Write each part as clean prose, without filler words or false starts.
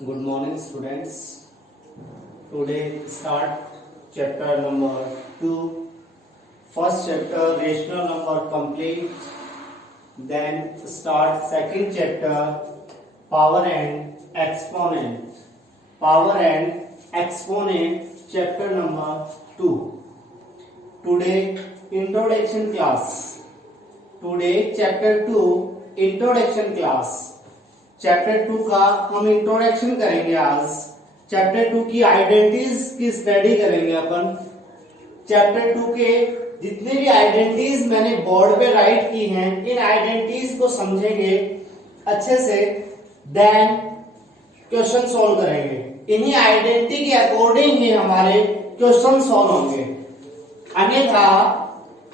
Good morning, students. Today start chapter number 2. First chapter rational number complete. Then start second chapter power and exponent. Power and exponent chapter number 2. Today introduction class. Today chapter 2 introduction class. Chapter 2 का हम introduction करेंगे आज। Chapter 2 की identities की study करेंगे अपन। Chapter 2 के जितने भी आइडेंटिटीज मैंने बोर्ड पे राइट की हैं, इन आइडेंटिटीज को समझेंगे अच्छे से, देन क्वेश्चन सॉल्व करेंगे। इन्हीं आइडेंटिटी के अकॉर्डिंग ही हमारे क्वेश्चन सॉल्व होंगे। अन्यथा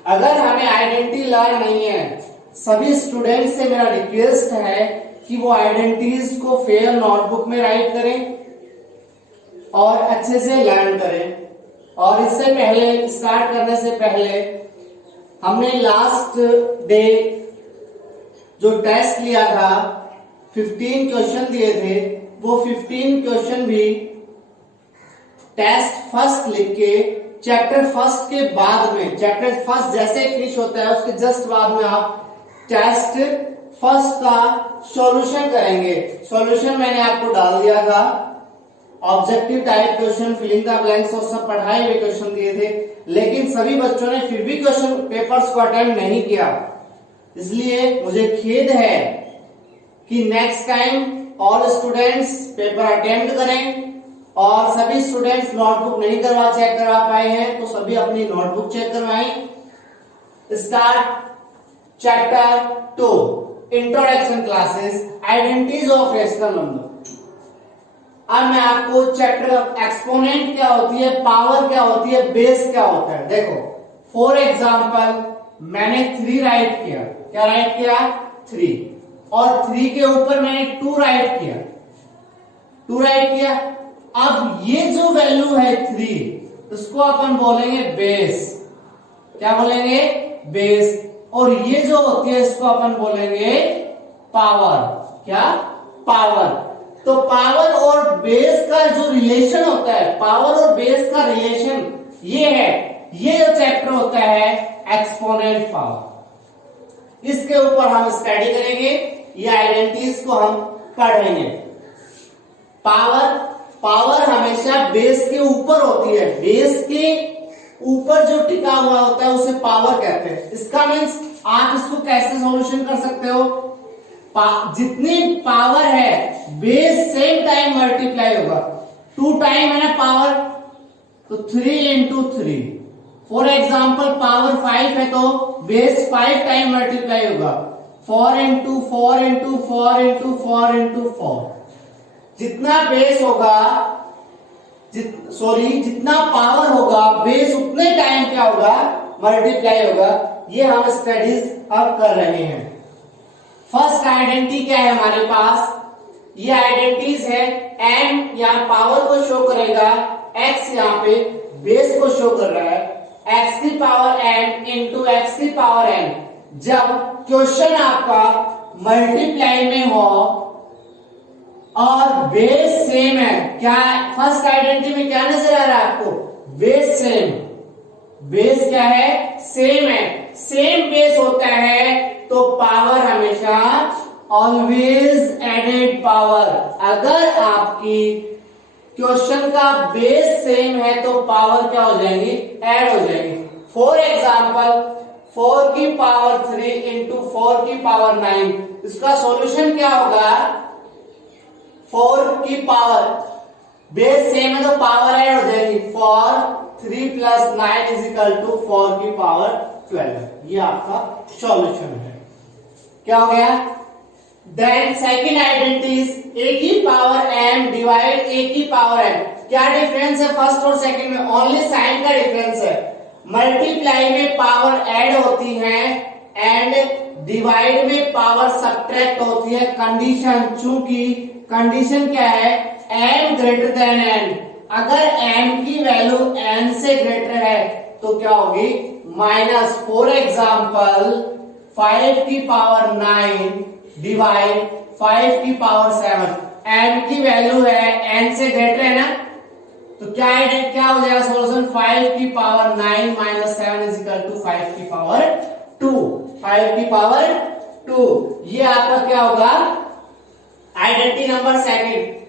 अगर हमें आइडेंटिटी लर्न नहीं है, सभी स्टूडेंट से मेरा रिक्वेस्ट है कि वो आइडेंटिटीज को फेयर नोटबुक में राइट करें और अच्छे से लर्न करें। और इससे पहले स्टार्ट करने से पहले हमने लास्ट डे जो टेस्ट लिया था, 15 क्वेश्चन दिए थे, वो 15 क्वेश्चन भी टेस्ट फर्स्ट लिख के चैप्टर फर्स्ट के बाद में, चैप्टर फर्स्ट जैसे फिनिश होता है उसके जस्ट बाद में आप टेस्ट फर्स्ट का सॉल्यूशन करेंगे। सॉल्यूशन मैंने आपको डाल दिया था। Objective type question, filling the blanks और सब पढ़ाए हुए क्वेश्चन दिए थे, लेकिन सभी बच्चों ने फिर भी क्वेश्चन पेपर्स को अटेम्प्ट नहीं किया। इसलिए मुझे खेद है कि next time all students paper attempt करें। और सभी स्टूडेंट्स नोटबुक नहीं चेक करवा पाए हैं तो सभी अपनी नोटबुक चेक करवाएं। Start chapter 2 introduction classes, identities of rational number. अब मैं आपको चैप्टर एक्सपोनेंट क्या होती है, पावर क्या होती है, बेस क्या होता है, देखो। फॉर एग्जांपल मैंने 3 राइट किया। क्या राइट किया? 3। और 3 के ऊपर मैंने 2 राइट किया। 2 राइट किया। अब ये जो वैल्यू है 3, उसको अपन बोलेंगे बेस। क्या बोलेंगे? बेस। और ये जो होती है इसको अपन बोलेंगे पावर। क्या? पावर। तो पावर और बेस का जो रिलेशन होता है, पावर और बेस का रिलेशन ये है, ये जो चैप्टर होता है एक्सपोनेंट पावर। इसके ऊपर हम स्टडी करेंगे, ये आइडेंटिटीज को हम पढ़ेंगे। पावर हमेशा बेस के ऊपर होती है। बेस के ऊपर जो टिका हुआ होता है उसे पावर कहते हैं। इसका मीन्स आप इसको कैसे सॉल्यूशन कर सकते हो? जितनी पावर है बेस सेम टाइम मल्टीप्लाई होगा। 2 टाइम है ना पावर, तो 3 into 3। फॉर एग्जाम्पल पावर 5 है तो बेस 5 टाइम मल्टीप्लाई होगा। 4 into 4 into 4 into 4 into 4। जितना बेस होगा, जितना पावर होगा बेस उतने टाइम क्या होगा? मल्टीप्लाई होगा। ये हम स्टडीज अब कर रहे हैं। फर्स्ट आइडेंटिटी क्या है हमारे पास? ये आइडेंटिटीज है। m यहाँ पावर को शो करेगा, x यहाँ पे बेस को शो कर रहा है। x की पावर n इंटू x की पावर n। जब क्वेश्चन आपका मल्टीप्लाई में हो और बेस सेम है, क्या फर्स्ट आइडेंटिटी में क्या नजर आ रहा है आपको? Base same. बेस क्या है? सेम है। सेम बेस होता है तो पावर हमेशा ऑलवेज एडेड पावर। अगर आपकी क्वेश्चन का बेस सेम है तो पावर क्या हो जाएंगी? ऐड हो जाएंगी। फॉर एग्जांपल 4 की पावर 3 इंटू 4 की पावर 9, इसका सॉल्यूशन क्या होगा? 4 की पावर बेस सेम है तो पावर ऐड हो जाएगी। 4 3 plus 9 is equal to 4 की पावर 12। ये आपका सॉल्यूशन है। क्या हो गया? देन सेकंड आइडेंटिटीज, a की पावर m डिवाइड a की पावर n। क्या डिफरेंस है फर्स्ट और सेकंड में? ओनली साइन का डिफरेंस है। मल्टीप्लाई में पावर ऐड होती है एंड डिवाइड में पावर सब्ट्रैक्ट होती है। कंडीशन, चूंकि कंडीशन क्या है? m greater than n। अगर m की वैल्यू n से ग्रेटर है तो क्या होगी? माइनस। फॉर एग्जाम्पल 5 की पावर 9 डिवाइड 5 की पावर 7। m की वैल्यू है n से ग्रेटर है ना, तो क्या हो जाएगा सॉल्यूशन 5 की power 9 minus 7 is equal to 5 की पावर 2। 5 की पावर 2, ये आपका क्या होगा आइडेंटिटी नंबर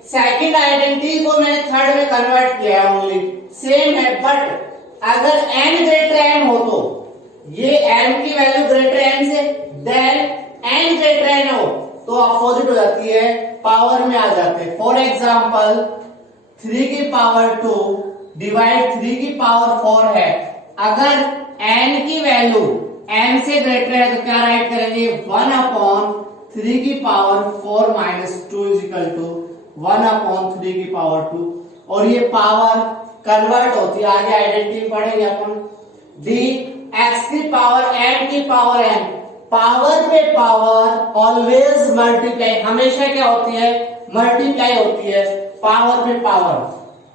सेकंड आइडेंटिटी को मैंने थर्ड में कन्वर्ट किया है, ओनली सेम है, बट अगर n ग्रेटर m हो तो ये m की वैल्यू ग्रेटर n से, देन n ग्रेटर n हो तो अपोजिट हो जाती है, पावर में आ जाते हैं। फॉर एग्जाम्पल 3 की पावर 2 डिवाइड 3 की पावर 4 है, अगर n की वैल्यू m से ग्रेटर है तो क्या राइट करेंगे 1 अपॉन 3 की power 4 minus 2 is equal to 1 upon 3 की पावर 2, और ये पावर कन्वर्ट होती है, आगे आइडेंटिटी पढ़ेंगे अपन। डी एक्स की पावर n की पावर n, पावर पे पावर ऑलवेज मल्टीप्लाई, हमेशा क्या होती है मल्टीप्लाई होती है, पावर पे पावर।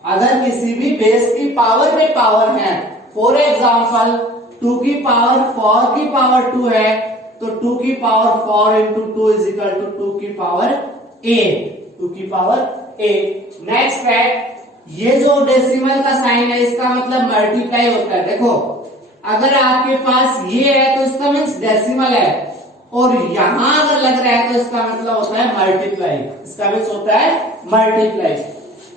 अगर किसी भी बेस की पावर पे पावर है, फॉर एग्जांपल 2 की पावर 4 की पावर 2 है, तो 2 की power 4 into 2 is equal to 2 की पावर a, 2 की पावर a। नेक्स्ट फैक्ट, ये जो डेसिमल का साइन है इसका मतलब मल्टीप्लाई होता है। देखो अगर आपके पास ये है तो इसका मीन्स डेसिमल है, और यहां अगर लग रहा है तो इसका मतलब होता है मल्टीप्लाई, इसका मीन्स होता है मल्टीप्लाई।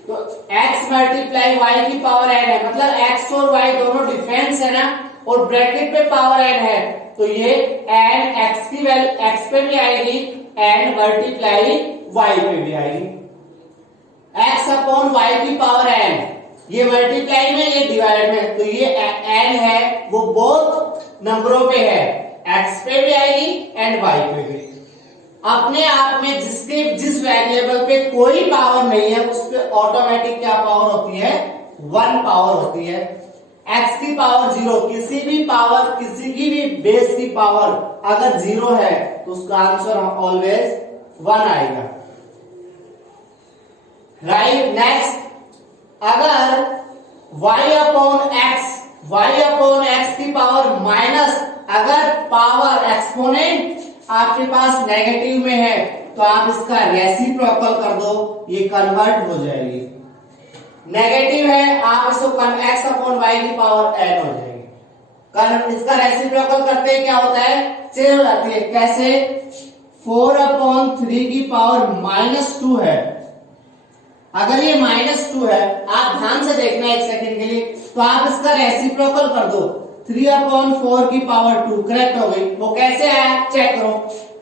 तो x मल्टीप्लाई y की पावर n है, मतलब x और y दोनों डिफरेंस है ना, और ब्रैकेट पे पावर n है, तो ये n x की वैल्यू x पे भी आएगी, n मल्टीप्लाई y पे भी आएगी। x अपॉन y की पावर n, ये मल्टीप्लाई में ये डिवाइड में, तो ये n है वो बोथ नंबरों पे है, x पे भी आएगी एंड y पे भी। अपने आप में जिस वेरिएबल पे कोई पावर नहीं है उस पे ऑटोमेटिक क्या पावर होती है 1 पावर होती है। x की पावर 0, किसी भी पावर किसी की भी बेस की पावर अगर 0 है तो उसका आंसर ऑलवेज 1 आएगा, राइट। नेक्स्ट, अगर y अपॉन x की पावर माइनस, अगर पावर एक्सपोनेंट आपके पास नेगेटिव में है तो आप इसका रेसिप्रोकल कर दो, ये कन्वर्ट हो जाएगी। नेगेटिव है आप इसको x अपॉन y की पावर n हो जाएगी। इसका रेसिप्रोकल करते ही क्या होता है चेंज हो जाती है, कैसे 4 अपॉन 3 की पावर माइनस 2 है, अगर ये -2 है, आप ध्यान से देखना एक सेकंड के लिए, तो आप इसका रेसिप्रोकल कर दो, 3 अपॉन 4 की पावर 2 करेक्ट हो गई। वो कैसे आया चेक करो,